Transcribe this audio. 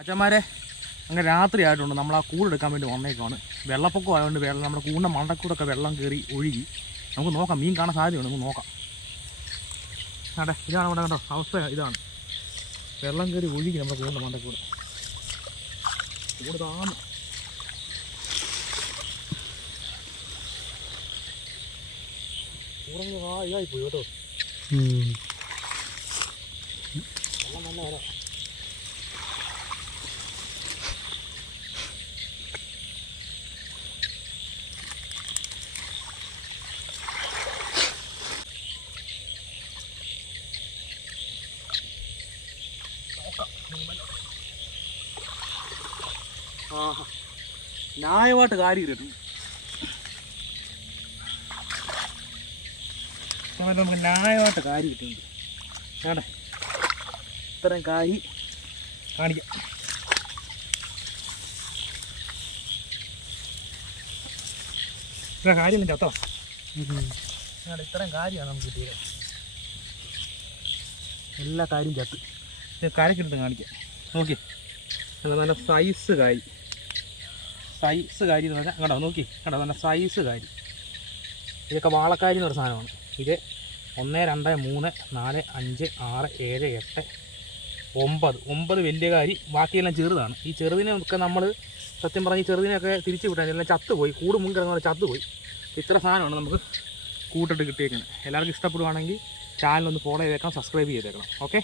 അച്ഛന്മാരെ അങ്ങനെ രാത്രി ആയിട്ടുണ്ട്. നമ്മൾ ആ കൂടെടുക്കാൻ വേണ്ടി വന്നേക്കാണ്. വെള്ളപ്പൊക്കം ആയതുകൊണ്ട് നമ്മുടെ കൂടിൻ്റെ മണ്ടക്കൂടൊക്കെ വെള്ളം കയറി ഒഴുകി. നമുക്ക് നോക്കാം, മീൻ കാണാൻ സാധ്യതയുണ്ട്, നമുക്ക് നോക്കാം. അതെ, ഇതാണ് ഇവിടെ കണ്ടോ അവസ്ഥ. ഇതാണ് വെള്ളം കയറി ഒഴുകി നമ്മുടെ കൂടിൻ്റെ മണ്ടക്കൂടെ. കൂടെ താമ കൂടെ ഇതായിപ്പോയി കേട്ടോ. വെള്ളം നല്ല വരാം. ന്യായമായിട്ട് കാര്യം കിട്ടും. നമുക്ക് ന്യായമായിട്ട് കാര്യം കിട്ടുന്നുണ്ട്. ആടെ ഇത്രയും കാരി കാണിക്കാം. ഇത്ര കാര്യമില്ല ചത്തോ. ആടെ ഇത്രയും കാര്യമാണ് നമുക്ക് കിട്ടിയത്. എല്ലാ കാര്യം ചത്ത്. കരക്കിട്ട് കാണിക്കാം. നോക്കി നല്ല സൈസ് കാരി. സൈസ് കാരി എന്ന് പറഞ്ഞാൽ കണ്ടോ, നോക്കി കണ്ടോ, നല്ല സൈസ് കാരി. ഇതൊക്കെ വാളക്കാരി എന്നൊരു സാധനമാണ്. ഇത് 1, 2, 3, 4, 5, 6, 7, 8, 9 വലിയ കാരി. ബാക്കിയെല്ലാം ചെറുതാണ്. ഈ ചെറുതിനൊക്കെ നമ്മൾ സത്യം പറഞ്ഞ് ഈ ചെറുതിനെയൊക്കെ തിരിച്ചു വിട്ടാൽ എല്ലാം ചത്തുപോയി. കൂട് മുൻകിറങ്ങുന്ന ചത്തുപോയി. ഇത്ര സാധനമാണ് നമുക്ക് കൂട്ടിട്ട് കിട്ടിയേക്കുന്നത്. എല്ലാവർക്കും ഇഷ്ടപ്പെടുവാണെങ്കിൽ ചാനലൊന്ന് ഫോളോ ചെയ്തേക്കണം, സബ്സ്ക്രൈബ് ചെയ്തേക്കണം. ഓക്കെ.